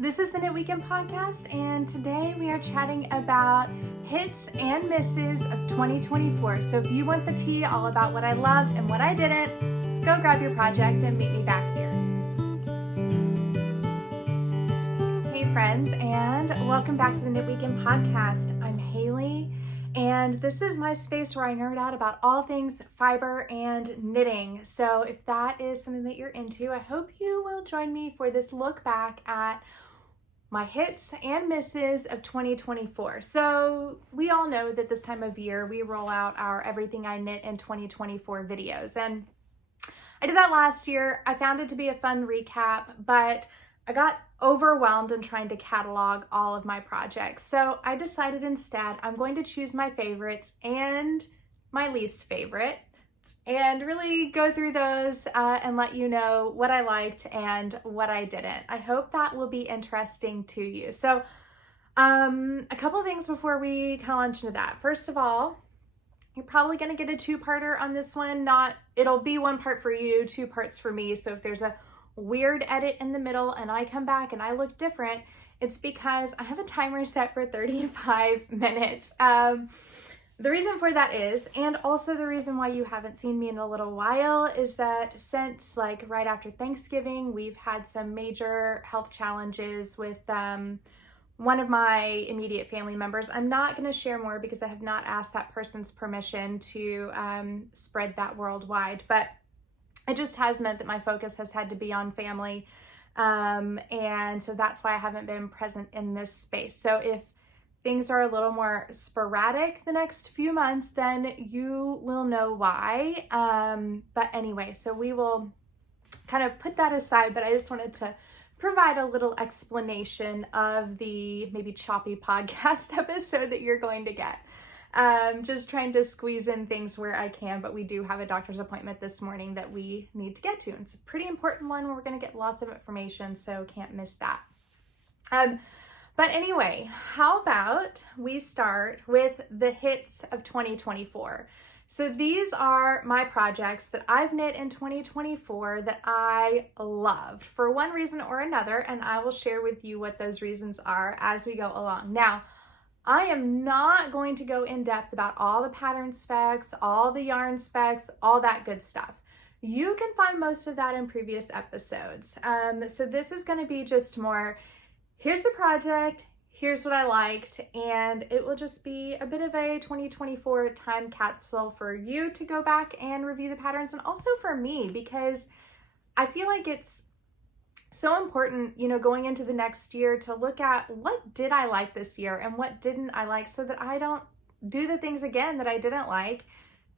This is the Knit Weekend podcast, and today we are chatting about hits and misses of 2024. So if you want the tea all about what I loved and what I didn't, go grab your project and meet me back here. Hey friends, and welcome back to the Knit Weekend podcast. I'm Haley, and this is my space where I nerd out about all things fiber and knitting. So if that is something that you're into, I hope you will join me for this look back at my hits and misses of 2024. So we all know that this time of year we roll out our Everything I Knit in 2024 videos, and I did that last year. I found it to be a fun recap, but I got overwhelmed in trying to catalog all of my projects. So I decided instead I'm going to choose my favorites and my least favorite and really go through those and let you know what I liked and what I didn't. I hope that will be interesting to you. So a couple of things before we kind of launch into that. First of all, you're probably going to get a two-parter on this one. It'll be one part for you, two parts for me. So if there's a weird edit in the middle and I come back and I look different, it's because I have a timer set for 35 minutes. The reason for that is, and also the reason why you haven't seen me in a little while, is that since right after Thanksgiving, we've had some major health challenges with one of my immediate family members. I'm not going to share more because I have not asked that person's permission to spread that worldwide, but it just has meant that my focus has had to be on family. And so that's why I haven't been present in this space. So if things are a little more sporadic the next few months, then you will know why. But anyway, so we will kind of put that aside, but I just wanted to provide a little explanation of the maybe choppy podcast episode that you're going to get. Just trying to squeeze in things where I can, but we do have a doctor's appointment this morning that we need to get to. And it's a pretty important one where we're going to get lots of information, so can't miss that. But anyway, how about we start with the hits of 2024? So these are my projects that I've knit in 2024 that I loved for one reason or another, and I will share with you what those reasons are as we go along. Now, I am not going to go in depth about all the pattern specs, all the yarn specs, all that good stuff. You can find most of that in previous episodes. So this is going to be just more, here's the project, here's what I liked, and it will just be a bit of a 2024 time capsule for you to go back and review the patterns, and also for me, because I feel like it's so important, going into the next year to look at what did I like this year and what didn't I like, so that I don't do the things again that I didn't like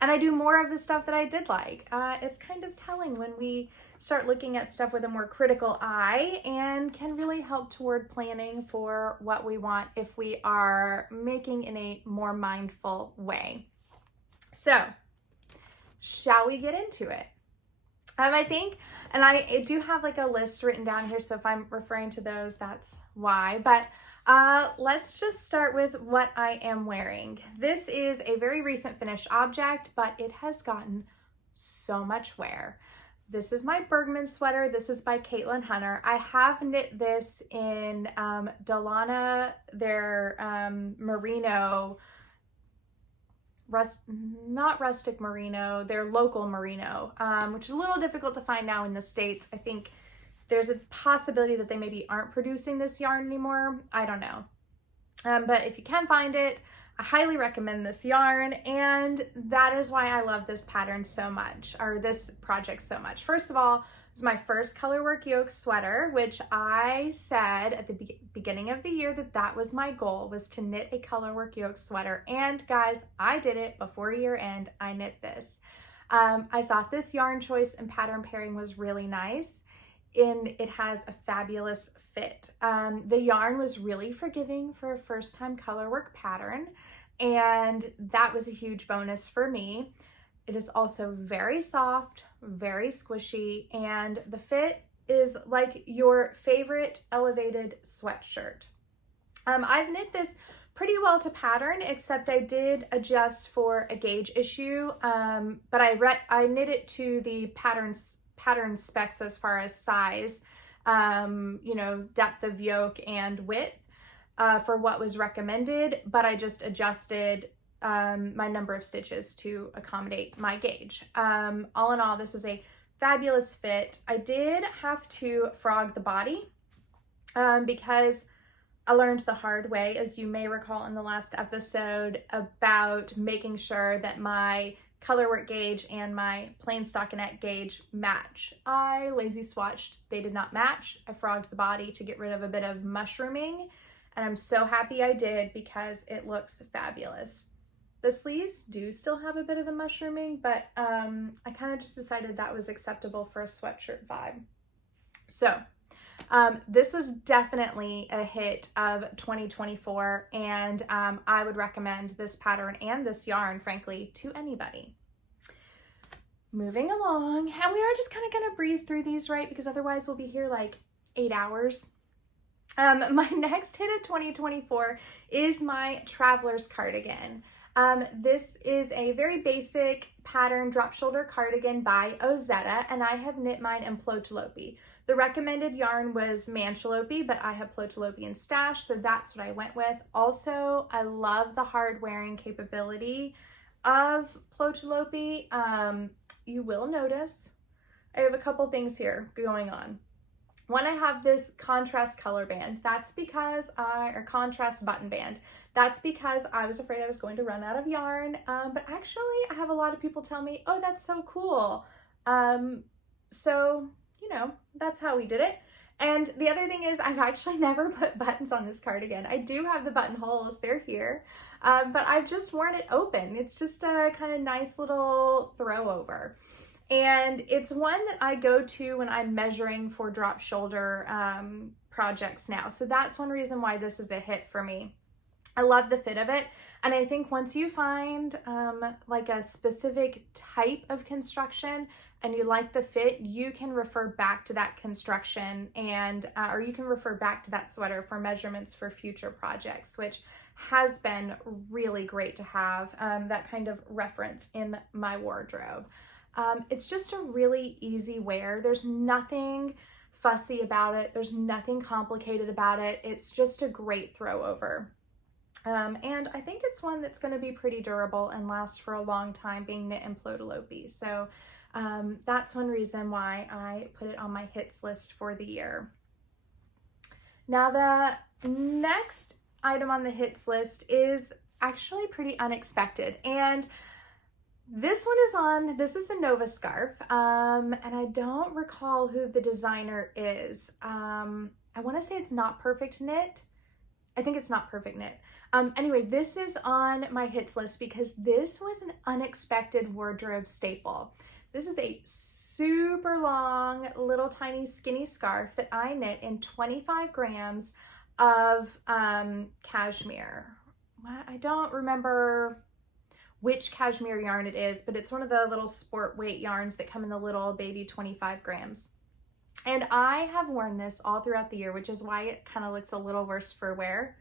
and I do more of the stuff that I did like. It's kind of telling when we start looking at stuff with a more critical eye, and can really help toward planning for what we want if we are making in a more mindful way. So, shall we get into it? I think, and I do have a list written down here, so if I'm referring to those, that's why. But let's just start with what I am wearing. This is a very recent finished object, but it has gotten so much wear. This is my Bergman sweater. This is by Caitlin Hunter. I have knit this in Lana, their Merino, not rustic merino, their local merino, which is a little difficult to find now in the States. I think there's a possibility that they maybe aren't producing this yarn anymore. I don't know. But if you can find it, I highly recommend this yarn, and that is why I love this pattern so much, or this project so much. First of all, it's my first colorwork yoke sweater, which I said at the beginning of the year that was my goal, was to knit a colorwork yoke sweater. And guys, I did it before year end. I knit this. I thought this yarn choice and pattern pairing was really nice, and it has a fabulous fit. The yarn was really forgiving for a first time colorwork pattern, and that was a huge bonus for me. It is also very soft, very squishy, and the fit is like your favorite elevated sweatshirt. I've knit this pretty well to pattern, except I did adjust for a gauge issue, but I knit it to the pattern specs as far as size, you know, depth of yoke and width for what was recommended, but I just adjusted my number of stitches to accommodate my gauge. All in all, this is a fabulous fit. I did have to frog the body because I learned the hard way, as you may recall in the last episode, about making sure that my colorwork gauge and my plain stockinette gauge match. I lazy swatched, they did not match. I frogged the body to get rid of a bit of mushrooming, and I'm so happy I did because it looks fabulous. The sleeves do still have a bit of the mushrooming, but I kind of just decided that was acceptable for a sweatshirt vibe. So this was definitely a hit of 2024, and I would recommend this pattern and this yarn, frankly, to anybody. Moving along, and we are just kind of going to breeze through these, right? Because otherwise we'll be here like 8 hours. My next hit of 2024 is my Traveler's Cardigan. This is a very basic pattern drop shoulder cardigan by Ozetta, and I have knit mine in Plotulopi. The recommended yarn was Mancholopi, but I have Plotulopi in stash, so that's what I went with. Also, I love the hard wearing capability of Plotulopi. You will notice I have a couple things here going on. One, I have this contrast color band. That's because or contrast button band. That's because I was afraid I was going to run out of yarn. But actually, I have a lot of people tell me, oh, that's so cool. So, you know, that's how we did it. And the other thing is I've actually never put buttons on this cardigan. I do have the buttonholes, they're here, but I've just worn it open. It's just a kind of nice little throw over. And it's one that I go to when I'm measuring for drop shoulder projects now. So that's one reason why this is a hit for me. I love the fit of it. And I think once you find like a specific type of construction and you like the fit, you can refer back to that construction and, or you can refer back to that sweater for measurements for future projects, which has been really great to have that kind of reference in my wardrobe. It's just a really easy wear. There's nothing fussy about it. There's nothing complicated about it. It's just a great throw over. And I think it's one that's going to be pretty durable and last for a long time, being knit in Plotulopi. So that's one reason why I put it on my hits list for the year. Now the next item on the hits list is actually pretty unexpected, and this is the Nova scarf, and I don't recall who the designer is. I want to say it's Not Perfect Knit. I think it's Not Perfect Knit. Anyway, this is on my hits list because this was an unexpected wardrobe staple. This is a super long, little tiny skinny scarf that I knit in 25 grams of cashmere. I don't remember which cashmere yarn it is, but it's one of the little sport weight yarns that come in the little baby 25 grams. And I have worn this all throughout the year, which is why it kind of looks a little worse for wear.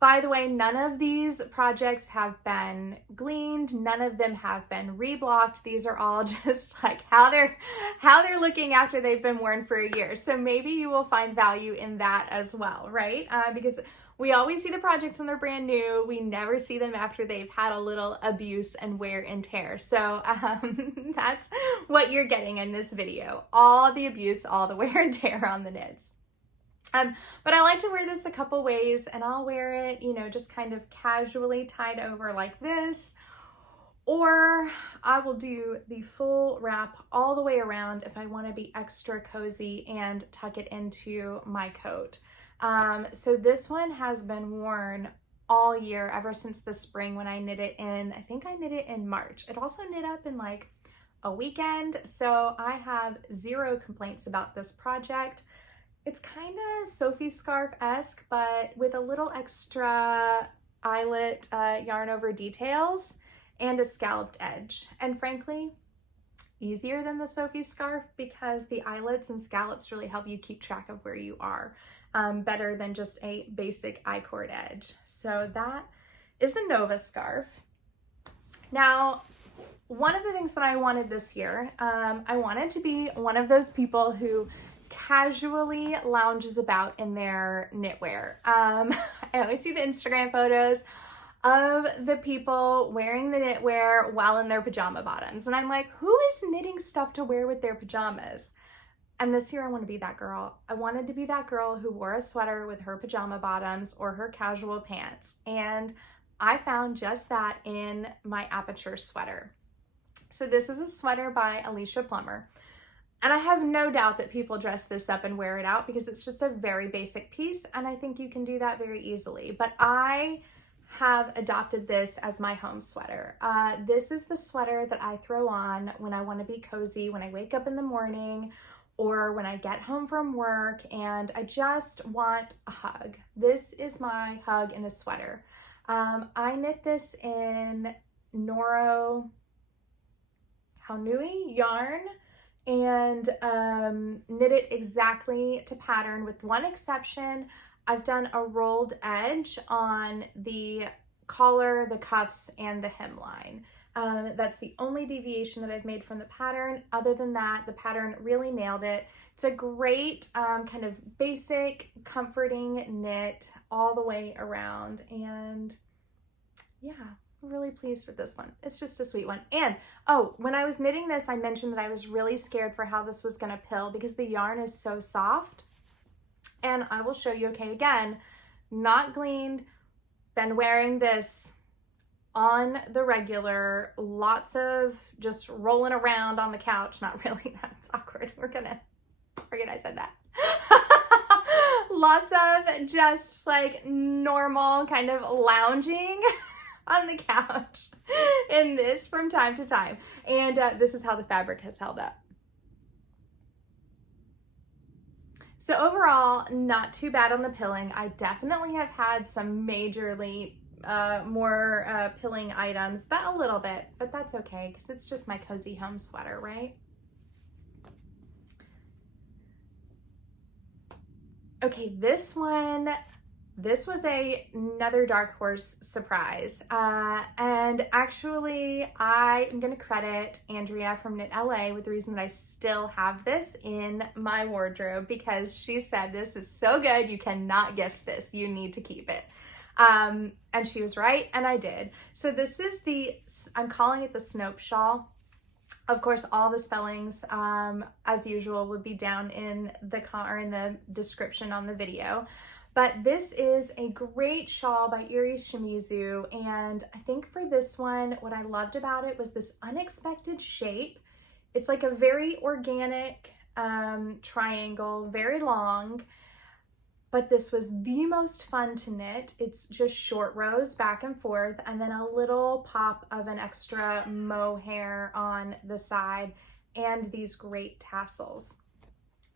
By the way, none of these projects have been gleaned. None of them have been reblocked. These are all just like how they're looking after they've been worn for a year. So maybe you will find value in that as well, right? Because we always see the projects when they're brand new. We never see them after they've had a little abuse and wear and tear. So that's what you're getting in this video. All the abuse, all the wear and tear on the knits. But I like to wear this a couple ways, and I'll wear it, you know, just kind of casually tied over like this, or I will do the full wrap all the way around if I want to be extra cozy and tuck it into my coat. So this one has been worn all year, ever since the spring when I knit it in, I think I knit it in March. It also knit up in like a weekend, so I have zero complaints about this project. It's kind of Sophie scarf-esque, but with a little extra eyelet yarn over details and a scalloped edge. And frankly, easier than the Sophie scarf because the eyelets and scallops really help you keep track of where you are, better than just a basic I-cord edge. So that is the Nova scarf. Now, one of the things that I wanted this year, I wanted to be one of those people who casually lounges about in their knitwear. I always see the Instagram photos of the people wearing the knitwear while in their pajama bottoms. And I'm like, who is knitting stuff to wear with their pajamas? And this year I want to be that girl. I wanted to be that girl who wore a sweater with her pajama bottoms or her casual pants. And I found just that in my Aperture Sweater. So this is a sweater by Alicia Plummer. And I have no doubt that people dress this up and wear it out because it's just a very basic piece. And I think you can do that very easily. But I have adopted this as my home sweater. This is the sweater that I throw on when I want to be cozy, when I wake up in the morning, or when I get home from work and I just want a hug. This is my hug in a sweater. I knit this in Noro Haunui yarn and knit it exactly to pattern with one exception. I've done a rolled edge on the collar, the cuffs, and the hemline. That's the only deviation that I've made from the pattern. Other than that, the pattern really nailed it. It's a great kind of basic, comforting knit all the way around. And yeah, I'm really pleased with this one. It's just a sweet one. And oh, when I was knitting this, I mentioned that I was really scared for how this was gonna pill because the yarn is so soft. And I will show you, okay, again, not gleaned, been wearing this on the regular, lots of just rolling around on the couch. Not really, that's awkward. Forget I said that. Lots of just like normal kind of lounging on the couch in this from time to time. And this is how the fabric has held up. So overall, not too bad on the pilling. I definitely have had some majorly more pilling items, but a little bit, but that's okay because it's just my cozy home sweater, right? Okay, this was another dark horse surprise. And actually I am gonna credit Andrea from Knit LA with the reason that I still have this in my wardrobe, because she said, this is so good, you cannot gift this, you need to keep it. And she was right, and I did. So this is I'm calling it the Snope Shawl. Of course, all the spellings, as usual, would be down in the description on the video. But this is a great shawl by Shimizu, and I think for this one, what I loved about it was this unexpected shape. It's like a very organic triangle, very long, but this was the most fun to knit. It's just short rows back and forth, and then a little pop of an extra mohair on the side, and these great tassels.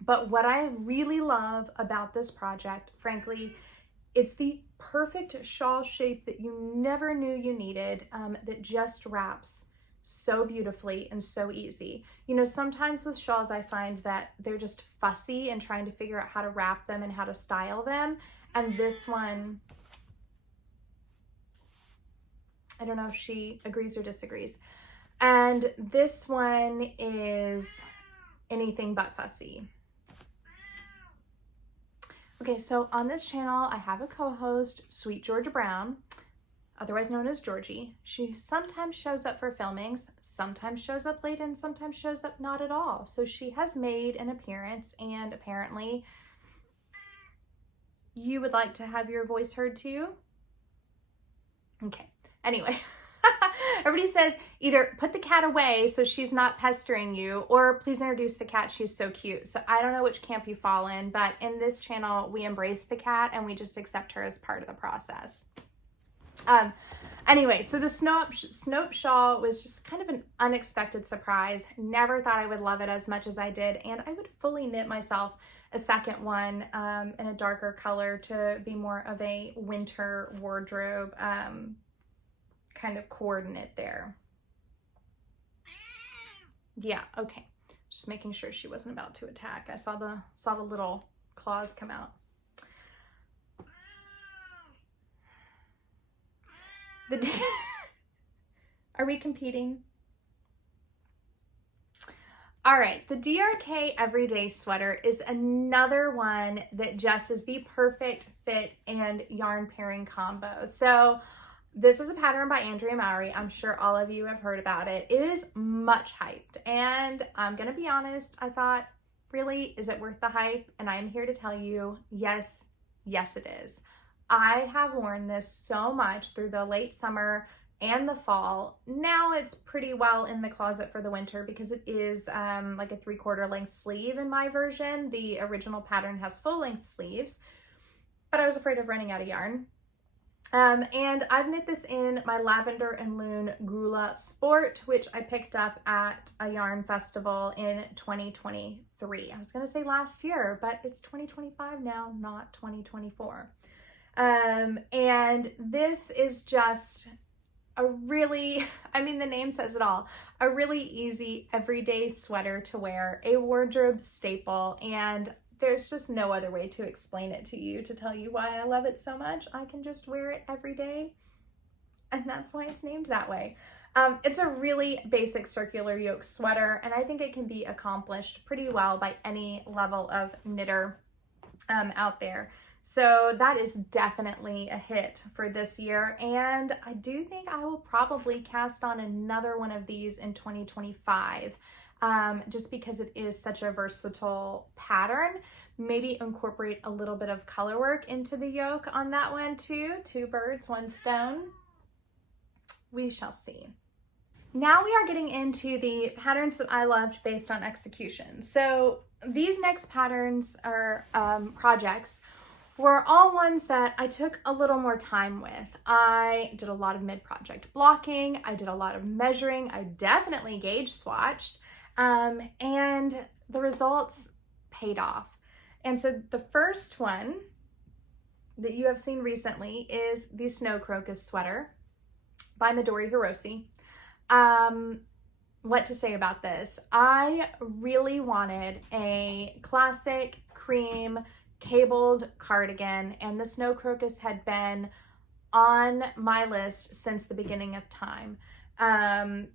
But what I really love about this project, frankly, it's the perfect shawl shape that you never knew you needed, that just wraps so beautifully and so easy. You know, sometimes with shawls, I find that they're just fussy and trying to figure out how to wrap them and how to style them. And this one, I don't know if she agrees or disagrees. And this one is anything but fussy. Okay, so on this channel, I have a co-host, Sweet Georgia Brown, otherwise known as Georgie. She sometimes shows up for filmings, sometimes shows up late, and sometimes shows up not at all. So she has made an appearance, and apparently you would like to have your voice heard too? Okay, anyway. Everybody says either put the cat away so she's not pestering you, or please introduce the cat, she's so cute. So I don't know which camp you fall in, but in this channel, we embrace the cat and we just accept her as part of the process. Anyway, so the Snope Shawl was just kind of an unexpected surprise. Never thought I would love it as much as I did, and I would fully knit myself a second one in a darker color to be more of a winter wardrobe kind of coordinate there. Yeah, okay. Just making sure she wasn't about to attack. I saw the little claws come out. Are we competing? All right, the DRK Everyday Sweater is another one that just is the perfect fit and yarn pairing combo. So this is a pattern by Andrea Mowry. I'm sure all of you have heard about it. It is much hyped, and I'm gonna be honest, I thought, really, is it worth the hype? And I'm here to tell you, yes, yes it is. I have worn this so much through the late summer and the fall. Now it's pretty well in the closet for the winter because it is like a 3/4 length sleeve in my version. The original pattern has full length sleeves, but I was afraid of running out of yarn. And I've knit this in my Lavender and Lune Grulla Sport, which I picked up at a yarn festival in 2023. I was gonna say last year, but it's 2025 now, not 2024. And this is just a really, I mean, the name says it all, a really easy everyday sweater to wear, a wardrobe staple, and there's just no other way to explain it to you, to tell you why I love it so much. I can just wear it every day, and that's why it's named that way. It's a really basic circular yoke sweater, and I think it can be accomplished pretty well by any level of knitter out there. So that is definitely a hit for this year, and I do think I will probably cast on another one of these in 2025, just because it is such a versatile pattern. Maybe incorporate a little bit of color work into the yoke on that one too. 2 birds, 1 stone. We shall see. Now we are getting into the patterns that I loved based on execution. So these next patterns or projects were all ones that I took a little more time with. I did a lot of mid-project blocking. I did a lot of measuring. I definitely gauge swatched, and the results paid off. And so the first one that you have seen recently is the Snow Crocus sweater by Midori Hirose. What to say about this? I really wanted a classic cream cabled cardigan, and the Snow Crocus had been on my list since the beginning of time.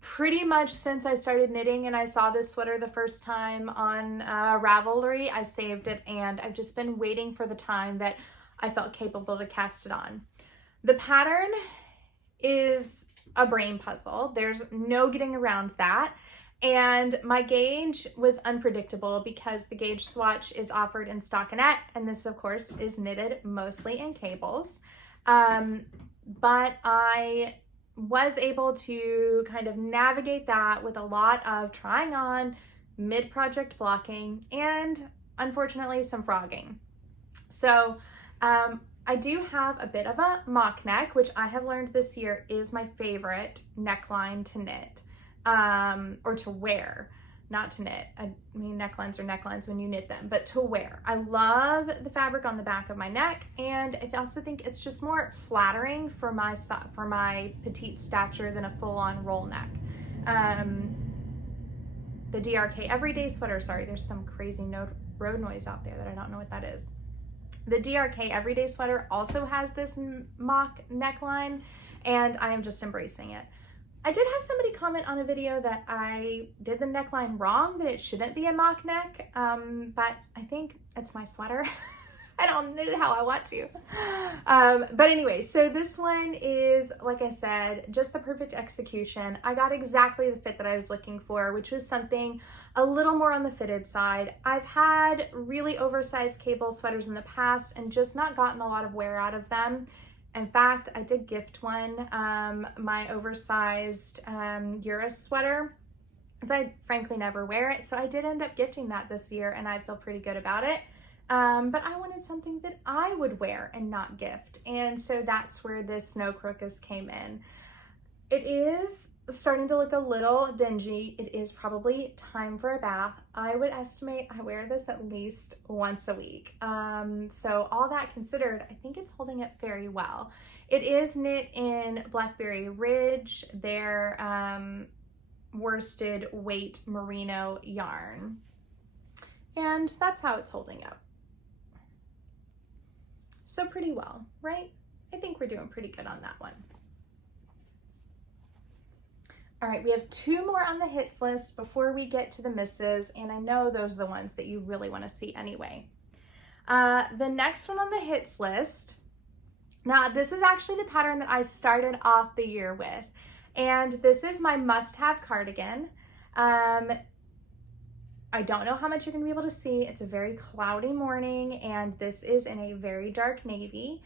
Pretty much since I started knitting and I saw this sweater the first time on Ravelry, I saved it, and I've just been waiting for the time that I felt capable to cast it on. The pattern is a brain puzzle. There's no getting around that. And my gauge was unpredictable because the gauge swatch is offered in stockinette, and this of course is knitted mostly in cables. But I was able to kind of navigate that with a lot of trying on, mid-project blocking, and unfortunately some frogging. So I do have a bit of a mock neck, which I have learned this year is my favorite neckline to knit. Or to wear, not to knit. I mean, necklines are necklines when you knit them, but to wear. I love the fabric on the back of my neck, and I also think it's just more flattering for my petite stature than a full-on roll neck. The DRK Everyday Sweater, sorry, there's some crazy road noise out there that I don't know what that is. The DRK Everyday Sweater also has this mock neckline, and I am just embracing it. I did have somebody comment on a video that I did the neckline wrong, that it shouldn't be a mock neck, but I think it's my sweater. I don't knit it how I want to. But anyway, so this one is, like I said, just the perfect execution. I got exactly the fit that I was looking for, which was something a little more on the fitted side. I've had really oversized cable sweaters in the past and just not gotten a lot of wear out of them. In fact, I did gift one, my oversized Hirose sweater, because I frankly never wear it. So I did end up gifting that this year, and I feel pretty good about it. But I wanted something that I would wear and not gift. And so that's where this Snow Crocus came in. It is starting to look a little dingy. It is probably time for a bath. I would estimate I wear this at least once a week. So all that considered, I think it's holding up very well. It is knit in Blackberry Ridge, their worsted weight merino yarn. And that's how it's holding up. So pretty well, right? I think we're doing pretty good on that one. All right, we have 2 more on the hits list before we get to the misses, and I know those are the ones that you really want to see anyway. The next one on the hits list, now this is actually the pattern that I started off the year with, and this is my must-have cardigan. I don't know how much you're going to be able to see. It's a very cloudy morning, and this is in a very dark navy.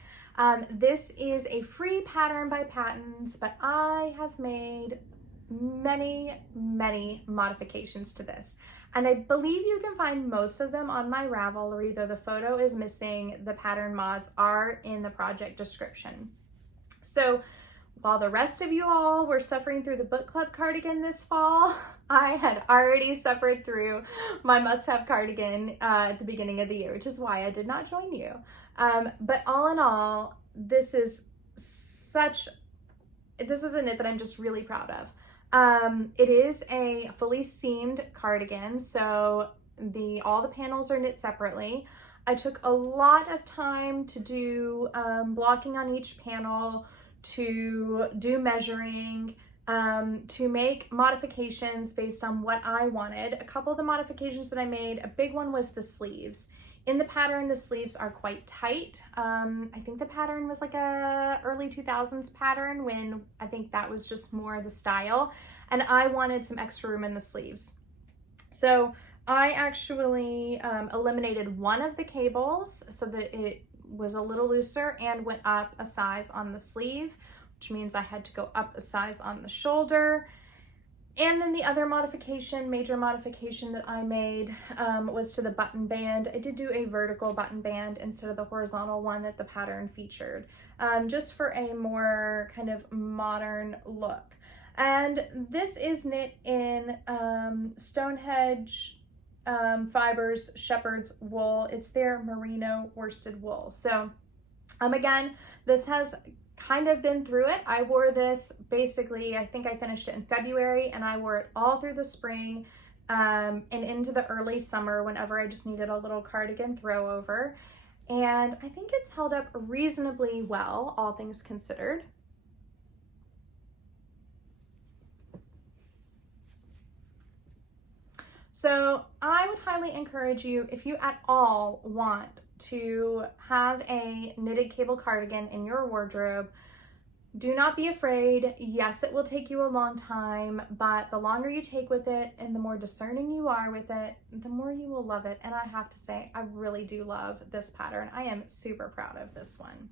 This is a free pattern by Patons, but I have made many modifications to this, and I believe you can find most of them on my Ravelry, though the photo is missing. The pattern mods are in the project description. So while the rest of you all were suffering through the book club cardigan this fall, I had already suffered through my must-have cardigan at the beginning of the year, which is why I did not join you. But all in all, this is a knit that I'm just really proud of. It is a fully seamed cardigan, so all the panels are knit separately. I took a lot of time to do blocking on each panel, to do measuring, to make modifications based on what I wanted. A couple of the modifications that I made, a big one was the sleeves. In the pattern, the sleeves are quite tight. I think the pattern was like a early 2000s pattern, when I think that was just more the style, and I wanted some extra room in the sleeves. So I actually eliminated one of the cables so that it was a little looser and went up a size on the sleeve, which means I had to go up a size on the shoulder. And then the other major modification that I made was to the button band. I did do a vertical button band instead of the horizontal one that the pattern featured, just for a more kind of modern look. And this is knit in Stonehedge Fibers Shepherd's wool. It's their merino worsted wool. So again, this has kind of been through it. I wore this basically, I think I finished it in February, and I wore it all through the spring and into the early summer whenever I just needed a little cardigan throw over. And I think it's held up reasonably well, all things considered. So I would highly encourage you, if you at all want to have a knitted cable cardigan in your wardrobe, do not be afraid. Yes, it will take you a long time, but the longer you take with it and the more discerning you are with it, the more you will love it. And I have to say, I really do love this pattern. I am super proud of this one.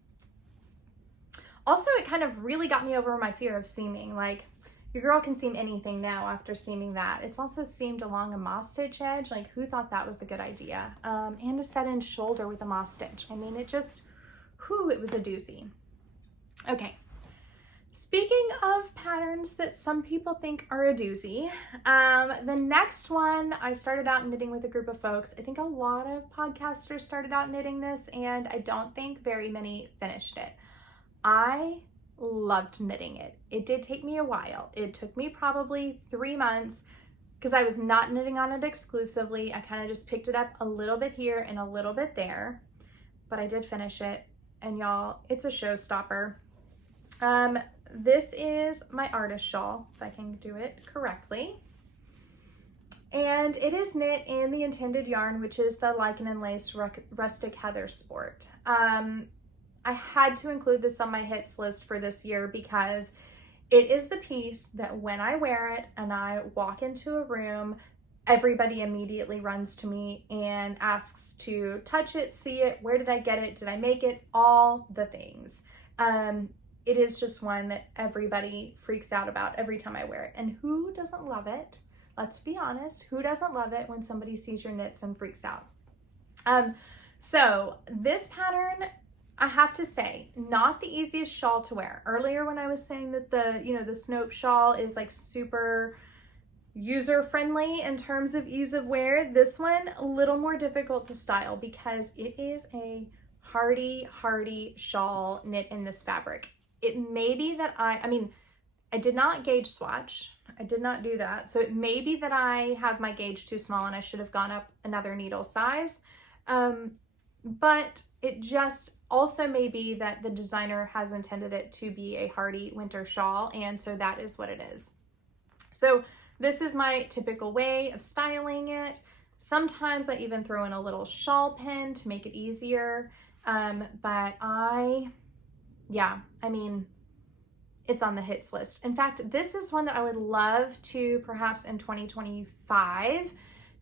Also, it kind of really got me over my fear of seaming. Like, your girl can seam anything now after seaming that. It's also seamed along a moss stitch edge. Like, who thought that was a good idea? And a set-in shoulder with a moss stitch. I mean, it just, it was a doozy. Okay, speaking of patterns that some people think are a doozy, the next one, I started out knitting with a group of folks. I think a lot of podcasters started out knitting this, and I don't think very many finished it. I loved knitting it. It did take me a while. It took me probably 3 months because I was not knitting on it exclusively. I kind of just picked it up a little bit here and a little bit there, but I did finish it, and y'all, it's a showstopper. This is my Artus shawl, if I can do it correctly. And it is knit in the intended yarn, which is the Lichen and Lace Rustic Heather Sport. I had to include this on my hits list for this year because it is the piece that when I wear it and I walk into a room, everybody immediately runs to me and asks to touch it, see it, where did I get it, did I make it, all the things. It is just one that everybody freaks out about every time I wear it. And who doesn't love it? Let's be honest, who doesn't love it when somebody sees your knits and freaks out? So this pattern, I have to say, not the easiest shawl to wear. Earlier when I was saying that the Snope shawl is like super user-friendly in terms of ease of wear, this one a little more difficult to style because it is a hardy shawl knit in this fabric. It may be that I did not gauge swatch. I did not do that. So it may be that I have my gauge too small and I should have gone up another needle size. But it just also may be that the designer has intended it to be a hardy winter shawl, and so that is what it is. So this is my typical way of styling it. Sometimes I even throw in a little shawl pin to make it easier. But I mean, it's on the hits list. In fact, this is one that I would love to perhaps in 2025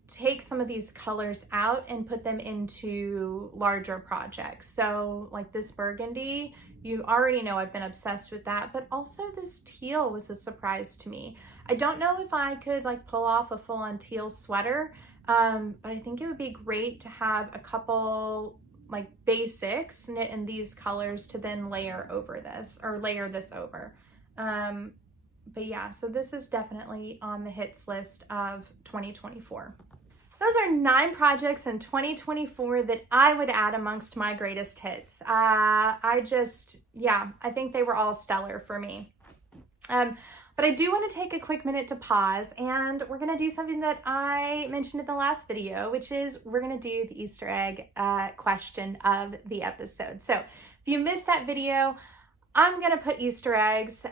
take some of these colors out and put them into larger projects. So like this burgundy, you already know I've been obsessed with that, but also this teal was a surprise to me. I don't know if I could like pull off a full-on teal sweater, but I think it would be great to have a couple like basics knit in these colors to then layer over this, or layer this over. But yeah, so this is definitely on the hits list of 2024. Those are 9 projects in 2024 that I would add amongst my greatest hits. I think they were all stellar for me. But I do want to take a quick minute to pause, and we're going to do something that I mentioned in the last video, which is we're going to do the Easter egg question of the episode. So if you missed that video, I'm going to put Easter eggs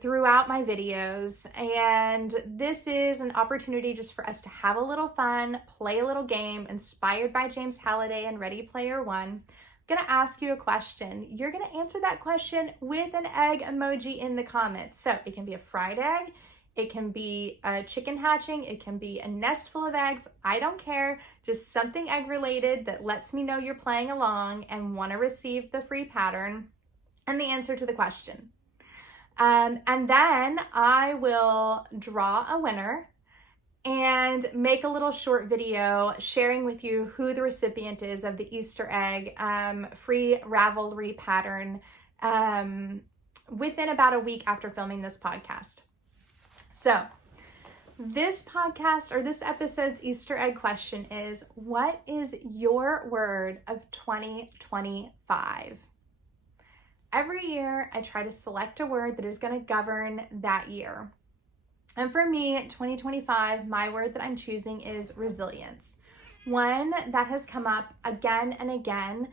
throughout my videos, and this is an opportunity just for us to have a little fun, play a little game inspired by James Halliday and Ready Player One. I'm going to ask you a question. You're going to answer that question with an egg emoji in the comments. So it can be a fried egg, it can be a chicken hatching, it can be a nest full of eggs. I don't care. Just something egg related that lets me know you're playing along and want to receive the free pattern and the answer to the question. And then I will draw a winner and make a little short video sharing with you who the recipient is of the Easter egg free Ravelry pattern within about a week after filming this podcast. So this podcast, or this episode's Easter egg question is, what is your word of 2025? Every year I try to select a word that is going to govern that year. And for me, 2025, my word that I'm choosing is resilience. One that has come up again and again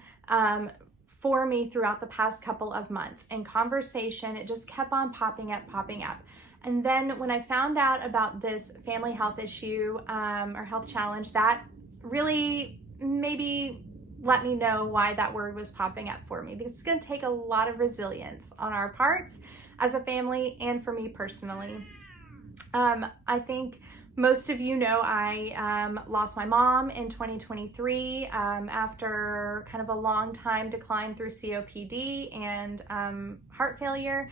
for me throughout the past couple of months. In conversation, it just kept on popping up. And then when I found out about this family health issue or health challenge, that really maybe let me know why that word was popping up for me, because it's going to take a lot of resilience on our parts as a family and for me personally. I think most of you know I lost my mom in 2023 after kind of a long time decline through COPD and heart failure.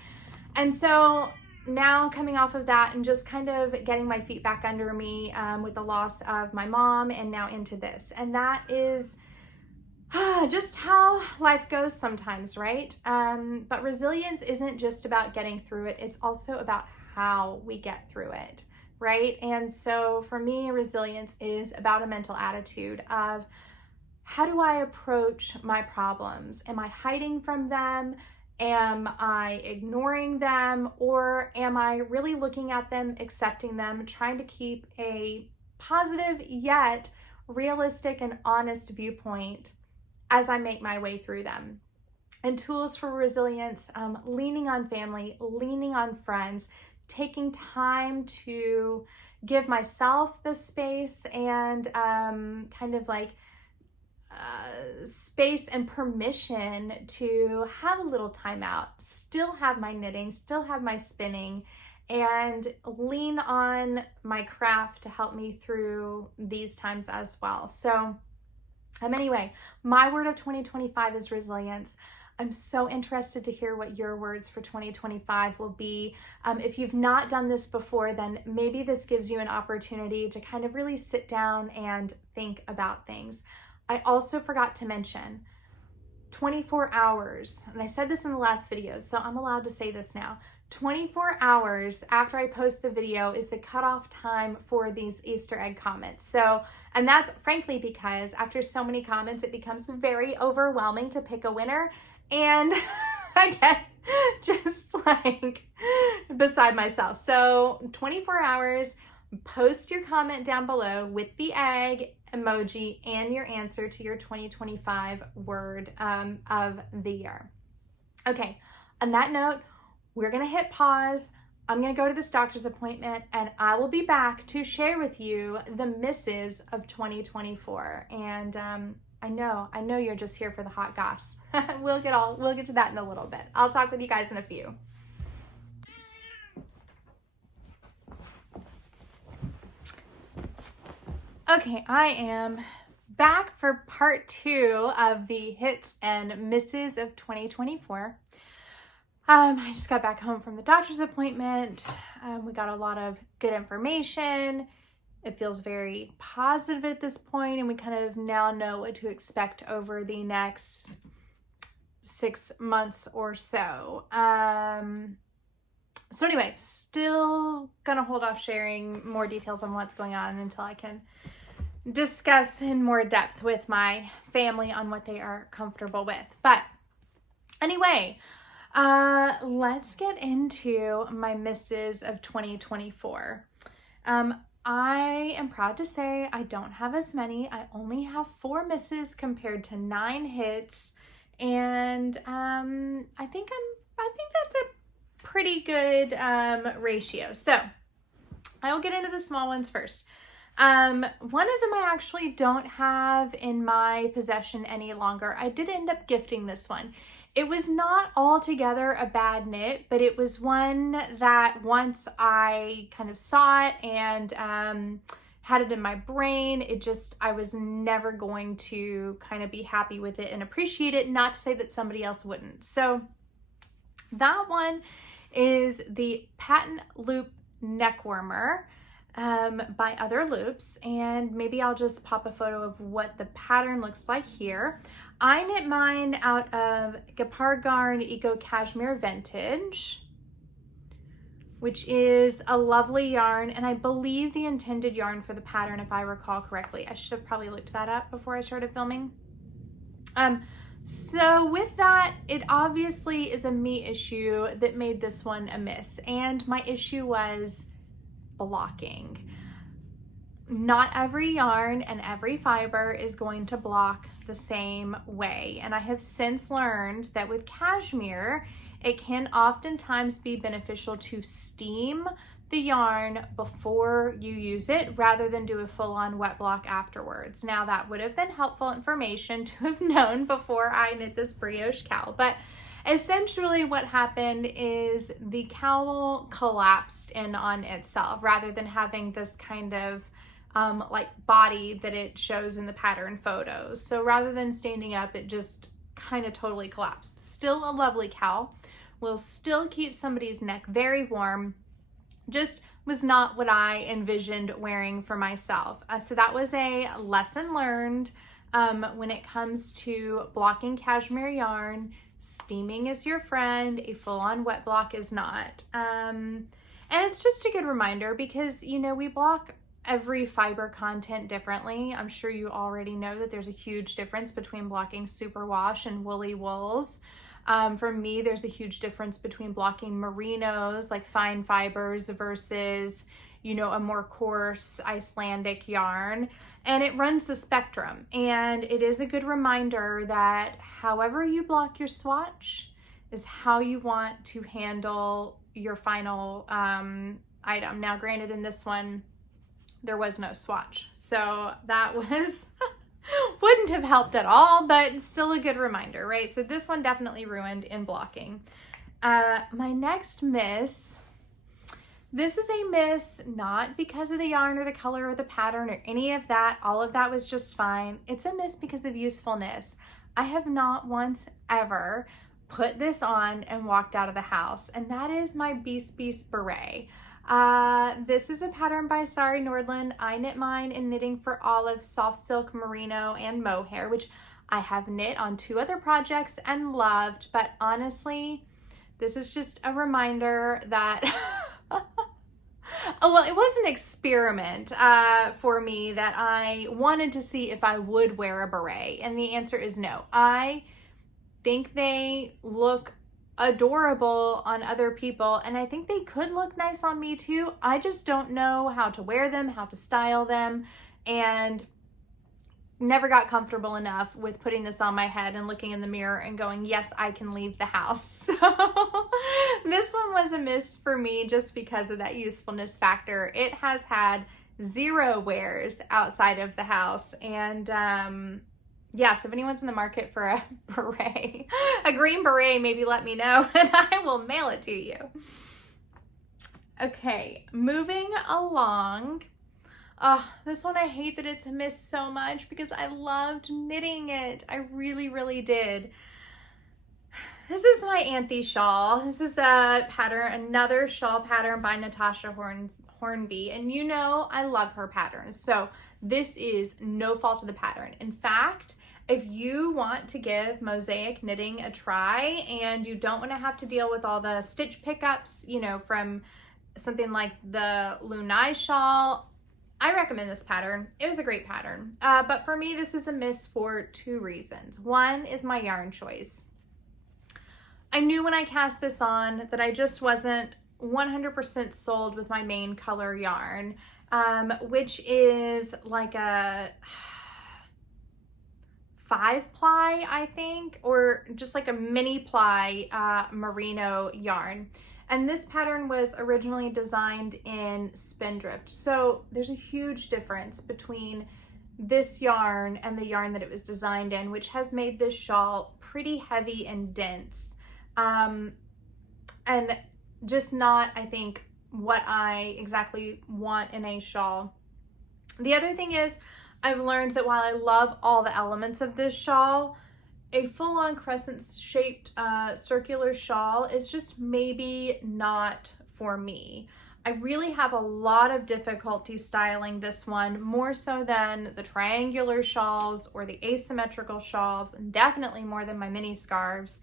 And so now coming off of that and just kind of getting my feet back under me with the loss of my mom and now into this. And that is just how life goes sometimes, right? But resilience isn't just about getting through it. It's also about how we get through it, right? And so for me, resilience is about a mental attitude of, how do I approach my problems? Am I hiding from them? Am I ignoring them? Or am I really looking at them, accepting them, trying to keep a positive yet realistic and honest viewpoint as I make my way through them? And tools for resilience, leaning on family, leaning on friends, taking time to give myself the space and kind of like space and permission to have a little time out, still have my knitting, still have my spinning, and lean on my craft to help me through these times as well. So anyway, my word of 2025 is resilience. I'm so interested to hear what your words for 2025 will be. If you've not done this before, then maybe this gives you an opportunity to kind of really sit down and think about things. I also forgot to mention 24 hours, and I said this in the last video, so I'm allowed to say this now. 24 hours after I post the video is the cutoff time for these Easter egg comments. So, and that's frankly because after so many comments, it becomes very overwhelming to pick a winner. And I get just like beside myself. So 24 hours, post your comment down below with the egg emoji and your answer to your 2025 word of the year. Okay, on that note, we're gonna hit pause. I'm gonna go to this doctor's appointment and I will be back to share with you the misses of 2024. And I know you're just here for the hot goss. We'll get to that in a little bit. I'll talk with you guys in a few. Okay, I am back for part 2 of the hits and misses of 2024. I just got back home from the doctor's appointment. We got a lot of good information. It feels very positive at this point, and we kind of now know what to expect over the next 6 months or so. So anyway, still gonna hold off sharing more details on what's going on until I can discuss in more depth with my family on what they are comfortable with. But anyway, let's get into my misses of 2024. I am proud to say I don't have as many. I only have 4 misses compared to 9 hits, and I think that's a pretty good ratio. So I will get into the small ones first. One of them I actually don't have in my possession any longer. I did end up gifting this one. It was not altogether a bad knit, but it was one that once I kind of saw it and had it in my brain, I was never going to kind of be happy with it and appreciate it, not to say that somebody else wouldn't. So that one is the Patent Loop Neck Warmer by Other Loops, and maybe I'll just pop a photo of what the pattern looks like here. I knit mine out of Gepard Garn Eco Cashmere Vintage, which is a lovely yarn, and I believe the intended yarn for the pattern, if I recall correctly. I should have probably looked that up before I started filming. So with that, it obviously is a me issue that made this one a miss, and my issue was blocking. Not every yarn and every fiber is going to block the same way. And I have since learned that with cashmere, it can oftentimes be beneficial to steam the yarn before you use it rather than do a full-on wet block afterwards. Now that would have been helpful information to have known before I knit this brioche cowl, but essentially what happened is the cowl collapsed in on itself rather than having this kind of like body that it shows in the pattern photos. So rather than standing up, it just kind of totally collapsed. Still a lovely cowl, will still keep somebody's neck very warm, just was not what I envisioned wearing for myself. So that was a lesson learned when it comes to blocking cashmere yarn. Steaming is your friend, a full-on wet block is not. And it's just a good reminder because, you know, we block every fiber content differently. I'm sure you already know that there's a huge difference between blocking superwash and woolly wools. For me, there's a huge difference between blocking merinos, like fine fibers, versus, you know, a more coarse Icelandic yarn. And it runs the spectrum. And it is a good reminder that however you block your swatch is how you want to handle your final item. Now, granted, in this one, there was no swatch. So that was wouldn't have helped at all, but still a good reminder, right? So this one definitely ruined in blocking. My next miss, this is a miss not because of the yarn or the color or the pattern or any of that. All of that was just fine. It's a miss because of usefulness. I have not once ever put this on and walked out of the house, and that is my Beast Beret. This is a pattern by Sari Nordland. I knit mine in Knitting for Olive Soft Silk Merino and Mohair, which I have knit on 2 other projects and loved, but honestly, this is just a reminder that oh, well, it was an experiment for me that I wanted to see if I would wear a beret, and the answer is no. I think they look adorable on other people, and I think they could look nice on me too. I just don't know how to wear them, how to style them, and never got comfortable enough with putting this on my head and looking in the mirror and going, yes, I can leave the house. So this one was a miss for me just because of that usefulness factor. It has had 0 wears outside of the house. And yeah, so if anyone's in the market for a beret, a green beret, maybe let me know and I will mail it to you. Okay, moving along. Oh, this one I hate that it's a miss so much because I loved knitting it. I really, really did. This is my Anthe shawl. This is a pattern, another shawl pattern by Natasha Hornby. And you know I love her patterns. So this is no fault of the pattern. In fact, if you want to give mosaic knitting a try and you don't want to have to deal with all the stitch pickups, you know, from something like the Lune shawl, I recommend this pattern. It was a great pattern. But for me, this is a miss for 2 reasons. One is my yarn choice. I knew when I cast this on that I just wasn't 100% sold with my main color yarn, which is like a 5-ply, I think, or just like a mini ply merino yarn. And this pattern was originally designed in Spindrift. So there's a huge difference between this yarn and the yarn that it was designed in, which has made this shawl pretty heavy and dense. And just not, I think, what I exactly want in a shawl. The other thing is, I've learned that while I love all the elements of this shawl, a full-on crescent-shaped circular shawl is just maybe not for me. I really have a lot of difficulty styling this one, more so than the triangular shawls or the asymmetrical shawls, and definitely more than my mini scarves.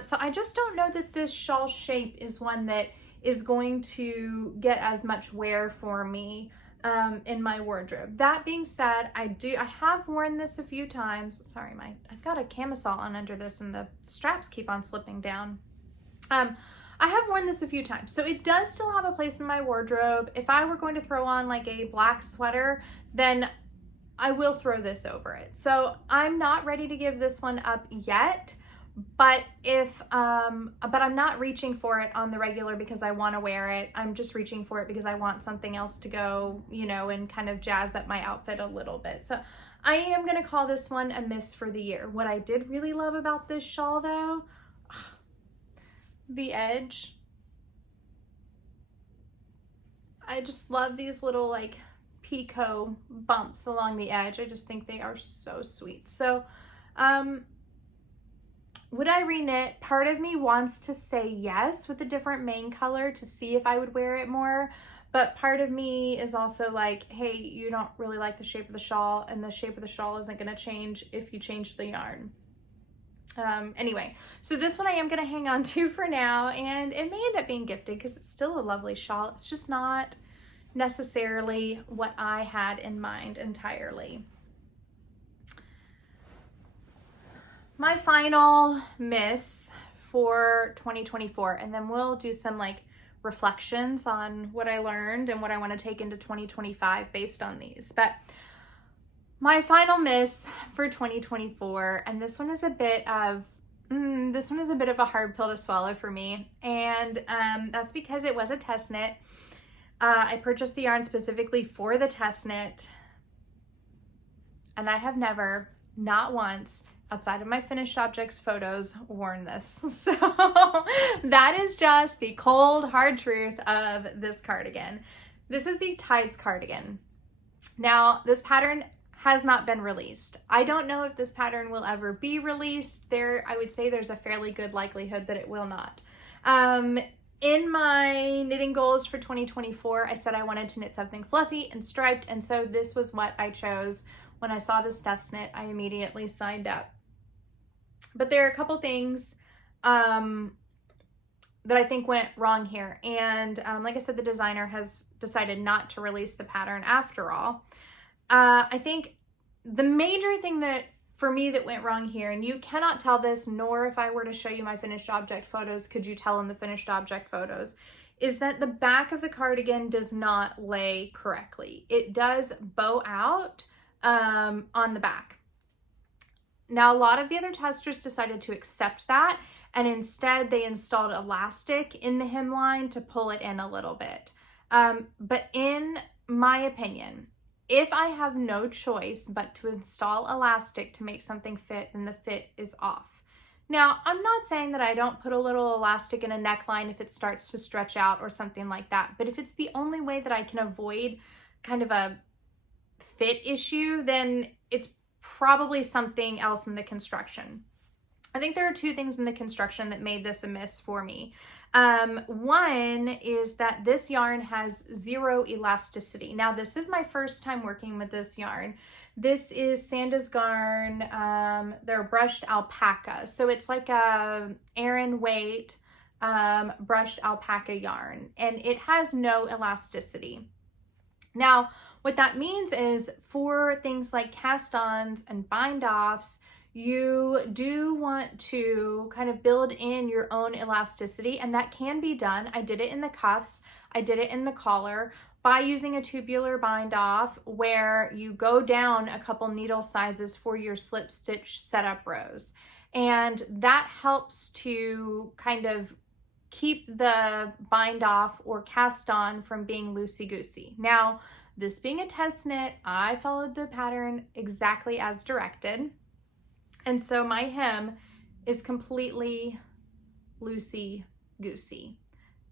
So I just don't know that this shawl shape is one that is going to get as much wear for me in my wardrobe. That being said, I have worn this a few times. Sorry, I've got a camisole on under this and the straps keep on slipping down. I have worn this a few times, so it does still have a place in my wardrobe. If I were going to throw on like a black sweater, then I will throw this over it. So I'm not ready to give this one up yet. But but I'm not reaching for it on the regular because I want to wear it. I'm just reaching for it because I want something else to go, you know, and kind of jazz up my outfit a little bit. So I am going to call this one a miss for the year. What I did really love about this shawl though, the edge. I just love these little like picot bumps along the edge. I just think they are so sweet. So, would I reknit? Part of me wants to say yes with a different main color to see if I would wear it more, but part of me is also like, hey, you don't really like the shape of the shawl, and the shape of the shawl isn't going to change if you change the yarn. Anyway, so this one I am going to hang on to for now, and it may end up being gifted because it's still a lovely shawl. It's just not necessarily what I had in mind entirely. My final miss for 2024, and then we'll do some like reflections on what I learned and what I want to take into 2025 based on these. But my final miss for 2024, and this one is a bit of a hard pill to swallow for me, and that's because it was a test knit. I purchased the yarn specifically for the test knit, and I have never, not once, outside of my finished objects photos, worn this. So that is just the cold, hard truth of this cardigan. This is the Tides cardigan. Now, this pattern has not been released. I don't know if this pattern will ever be released. I would say there's a fairly good likelihood that it will not. In my knitting goals for 2024, I said I wanted to knit something fluffy and striped, and so this was what I chose. When I saw this test knit, I immediately signed up. But there are a couple things that I think went wrong here. And like I said, the designer has decided not to release the pattern after all. I think the major thing that for me that went wrong here, and you cannot tell this, nor if I were to show you my finished object photos, could you tell in the finished object photos, is that the back of the cardigan does not lay correctly. It does bow out on the back. Now, a lot of the other testers decided to accept that, and instead they installed elastic in the hemline to pull it in a little bit. But in my opinion, if I have no choice but to install elastic to make something fit, then the fit is off. Now, I'm not saying that I don't put a little elastic in a neckline if it starts to stretch out or something like that, but if it's the only way that I can avoid kind of a fit issue, then it's probably something else in the construction. I think there are two things in the construction that made this a miss for me. One is that this yarn has zero elasticity. Now, this is my first time working with this yarn. This is Sanda's Garn. They're brushed alpaca. So it's like a Aran weight brushed alpaca yarn, and it has no elasticity. Now, what that means is for things like cast-ons and bind-offs, you do want to kind of build in your own elasticity, and that can be done. I did it in the cuffs, I did it in the collar by using a tubular bind-off where you go down a couple needle sizes for your slip stitch setup rows. And that helps to kind of keep the bind-off or cast-on from being loosey-goosey. Now, this being a test knit, I followed the pattern exactly as directed. And so my hem is completely loosey-goosey.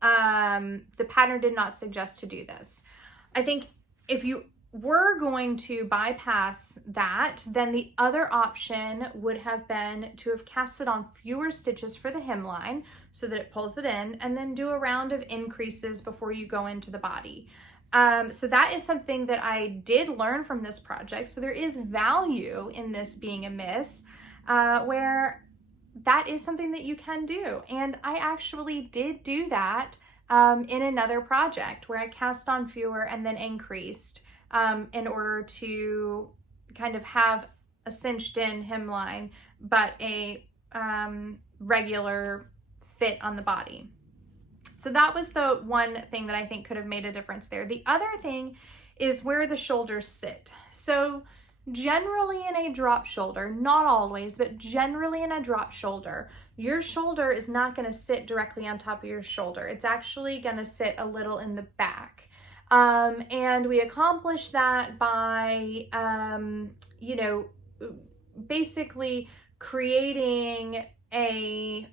The pattern did not suggest to do this. I think if you were going to bypass that, then the other option would have been to have casted on fewer stitches for the hemline so that it pulls it in, and then do a round of increases before you go into the body. So that is something that I did learn from this project. So there is value in this being a miss, where that is something that you can do. And I actually did do that in another project where I cast on fewer and then increased in order to kind of have a cinched in hemline, but a regular fit on the body. So that was the one thing that I think could have made a difference there. The other thing is where the shoulders sit. So generally in a drop shoulder, not always, but generally in a drop shoulder, your shoulder is not going to sit directly on top of your shoulder. It's actually going to sit a little in the back. And we accomplish that by, basically creating a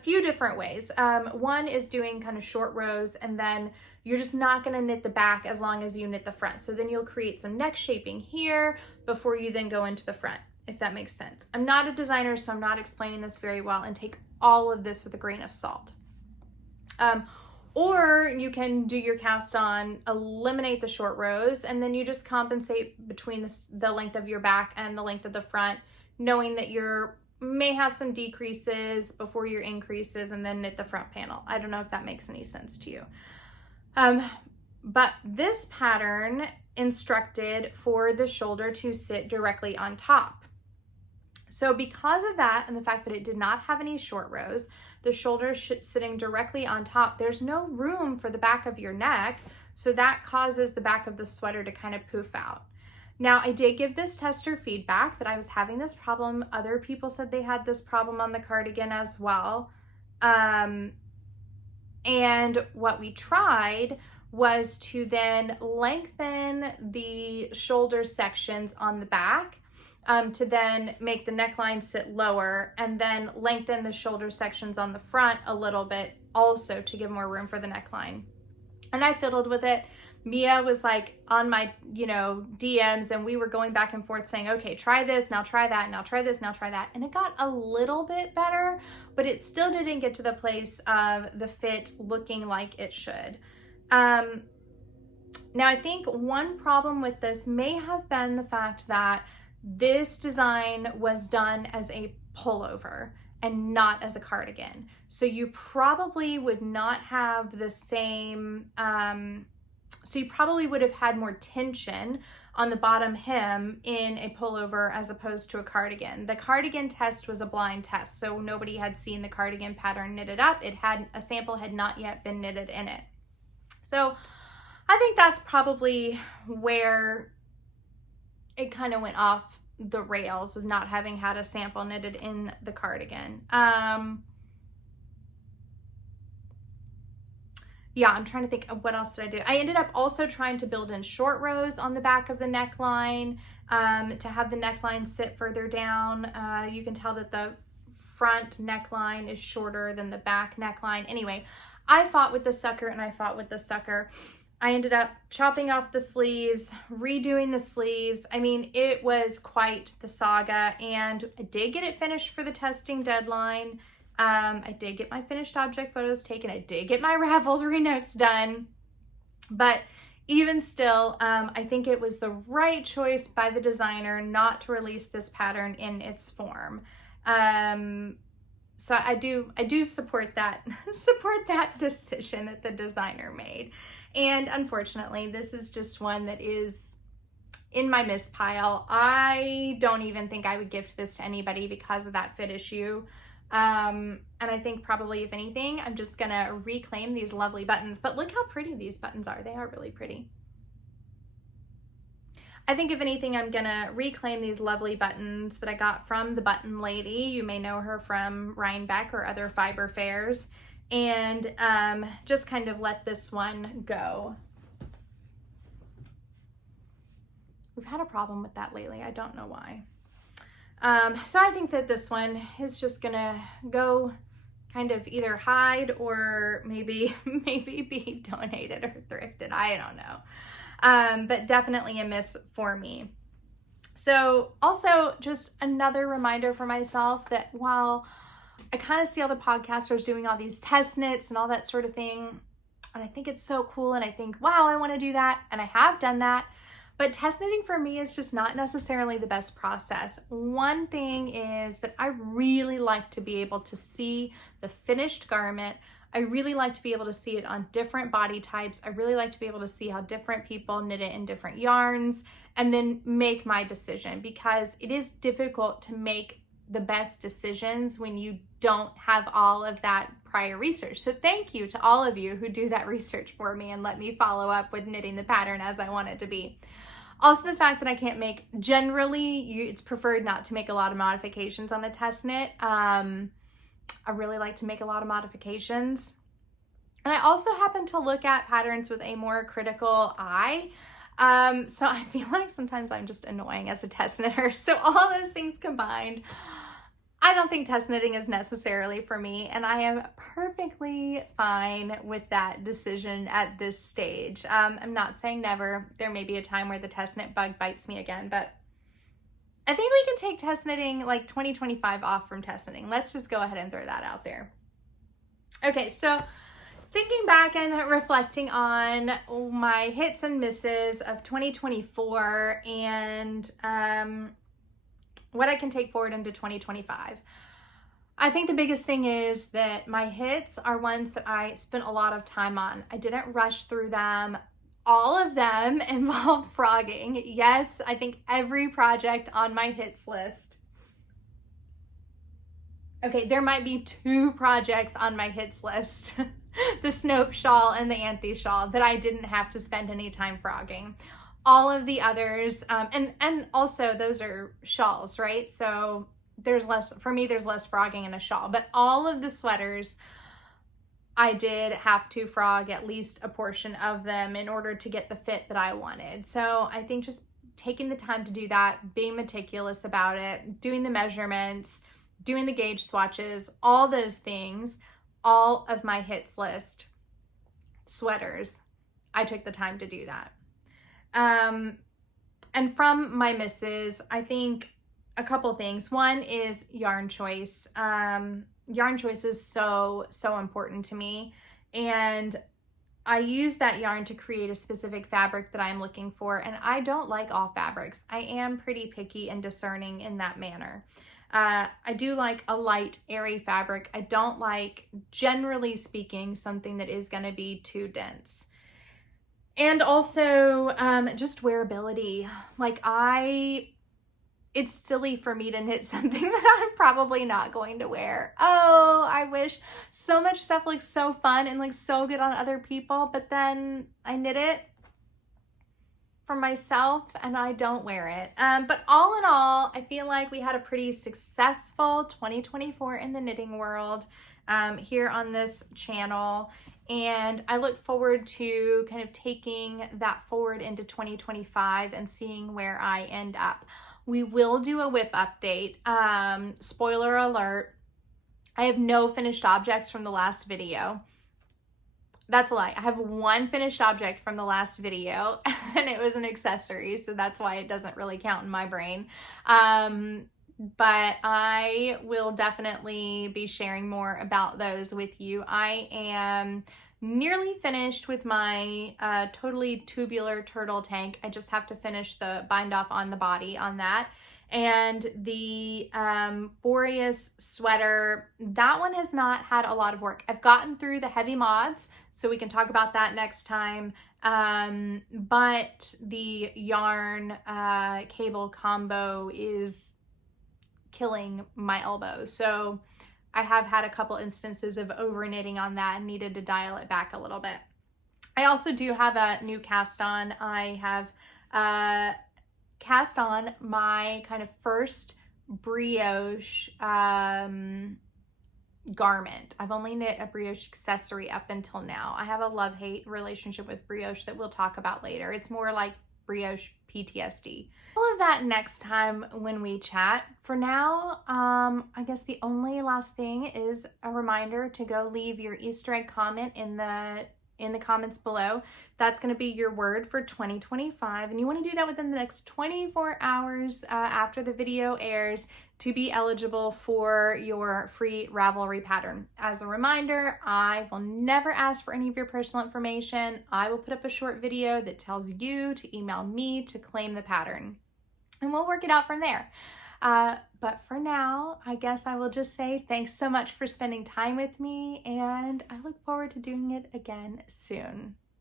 few different ways. One is doing kind of short rows, and then you're just not going to knit the back as long as you knit the front. So then you'll create some neck shaping here before you then go into the front, if that makes sense. I'm not a designer, so I'm not explaining this very well, and take all of this with a grain of salt. Or you can do your cast on, eliminate the short rows, and then you just compensate between the length of your back and the length of the front, knowing that you may have some decreases before your increases, and then knit the front panel. I don't know if that makes any sense to you. But this pattern instructed for the shoulder to sit directly on top. So because of that and the fact that it did not have any short rows, the shoulder sitting directly on top, there's no room for the back of your neck, so that causes the back of the sweater to kind of poof out. Now, I did give this tester feedback that I was having this problem. Other people said they had this problem on the cardigan as well. And what we tried was to then lengthen the shoulder sections on the back to then make the neckline sit lower, and then lengthen the shoulder sections on the front a little bit also to give more room for the neckline. And I fiddled with it. Mia was like on my, DMs, and we were going back and forth saying, okay, try this, now try that, now try this, now try that. And it got a little bit better, but it still didn't get to the place of the fit looking like it should. Now, I think one problem with this may have been the fact that this design was done as a pullover and not as a cardigan. So you probably would not have the same, so you probably would have had more tension on the bottom hem in a pullover as opposed to a cardigan. The cardigan test was a blind test, so nobody had seen the cardigan pattern knitted up. A sample had not yet been knitted in it. So I think that's probably where it kind of went off the rails with not having had a sample knitted in the cardigan. Yeah, I'm trying to think of what else did I do. I ended up also trying to build in short rows on the back of the neckline to have the neckline sit further down. You can tell that the front neckline is shorter than the back neckline. Anyway, I fought with the sucker and I fought with the sucker. I ended up chopping off the sleeves, redoing the sleeves. I mean, it was quite the saga, and I did get it finished for the testing deadline. I did get my finished object photos taken. I did get my Ravelry notes done, but even still, I think it was the right choice by the designer not to release this pattern in its form. So I do support that, decision that the designer made. And unfortunately, this is just one that is in my miss pile. I don't even think I would gift this to anybody because of that fit issue. And I think probably, if anything, I'm just gonna reclaim these lovely buttons. But look how pretty these buttons are. They are really pretty. I think if anything, I'm gonna reclaim these lovely buttons that I got from the Button Lady. You may know her from Rhinebeck or other fiber fairs. And just kind of let this one go. We've had a problem with that lately. I don't know why. So I think that this one is just gonna go kind of either hide or maybe be donated or thrifted. I don't know. But definitely a miss for me. So also just another reminder for myself that while I kind of see all the podcasters doing all these test knits and all that sort of thing, and I think it's so cool, and I think, wow, I want to do that, and I have done that, but test knitting for me is just not necessarily the best process. One thing is that I really like to be able to see the finished garment. I really like to be able to see it on different body types. I really like to be able to see how different people knit it in different yarns and then make my decision, because it is difficult to make the best decisions when you don't have all of that prior research. So thank you to all of you who do that research for me and let me follow up with knitting the pattern as I want it to be. Also, the fact that I can't make, generally, it's preferred not to make a lot of modifications on a test knit. I really like to make a lot of modifications. And I also happen to look at patterns with a more critical eye. So I feel like sometimes I'm just annoying as a test knitter. So all those things combined, I don't think test knitting is necessarily for me, and I am perfectly fine with that decision at this stage. I'm not saying never. There may be a time where the test knit bug bites me again, but I think we can take test knitting, like 2025, off from test knitting. Let's just go ahead and throw that out there. Okay, so thinking back and reflecting on my hits and misses of 2024 and what I can take forward into 2025. I think the biggest thing is that my hits are ones that I spent a lot of time on. I didn't rush through them. All of them involved frogging. Yes, I think every project on my hits list. Okay, there might be 2 projects on my hits list, the Snope shawl and the Anthe shawl, that I didn't have to spend any time frogging. All of the others, and also those are shawls, right? So there's less, for me, there's less frogging in a shawl, but all of the sweaters, I did have to frog at least a portion of them in order to get the fit that I wanted. So I think just taking the time to do that, being meticulous about it, doing the measurements, doing the gauge swatches, all those things, all of my hits list sweaters, I took the time to do that. And from my misses, I think a couple things. One is yarn choice. Yarn choice is so important to me. And I use that yarn to create a specific fabric that I'm looking for. And I don't like all fabrics. I am pretty picky and discerning in that manner. I do like a light, airy fabric. I don't like, generally speaking, something that is going to be too dense. And also just wearability. Like it's silly for me to knit something that I'm probably not going to wear. Oh, I wish. So much stuff looks so fun and looks so good on other people, but then I knit it for myself and I don't wear it. But all in all, I feel like we had a pretty successful 2024 in the knitting world here on this channel. And I look forward to kind of taking that forward into 2025 and seeing where I end up. We will do a WIP update. Spoiler alert, I have no finished objects from the last video. That's a lie. I have one finished object from the last video and it was an accessory, so that's why it doesn't really count in my brain. But I will definitely be sharing more about those with you. I am nearly finished with my totally tubular turtle tank. I just have to finish the bind off on the body on that. And the Boreas sweater, that one has not had a lot of work. I've gotten through the heavy mods, so we can talk about that next time. But the yarn cable combo is killing my elbow. So I have had a couple instances of over knitting on that and needed to dial it back a little bit. I also do have a new cast on. I have cast on my kind of first brioche garment. I've only knit a brioche accessory up until now. I have a love-hate relationship with brioche that we'll talk about later. It's more like brioche PTSD. All of that next time when we chat. For now, I guess the only last thing is a reminder to go leave your Easter egg comment in the comments below. That's going to be your word for 2025, and you want to do that within the next 24 hours after the video airs to be eligible for your free Ravelry pattern. As a reminder, I will never ask for any of your personal information. I will put up a short video that tells you to email me to claim the pattern, and we'll work it out from there. But for now, I guess I will just say thanks so much for spending time with me, and I look forward to doing it again soon.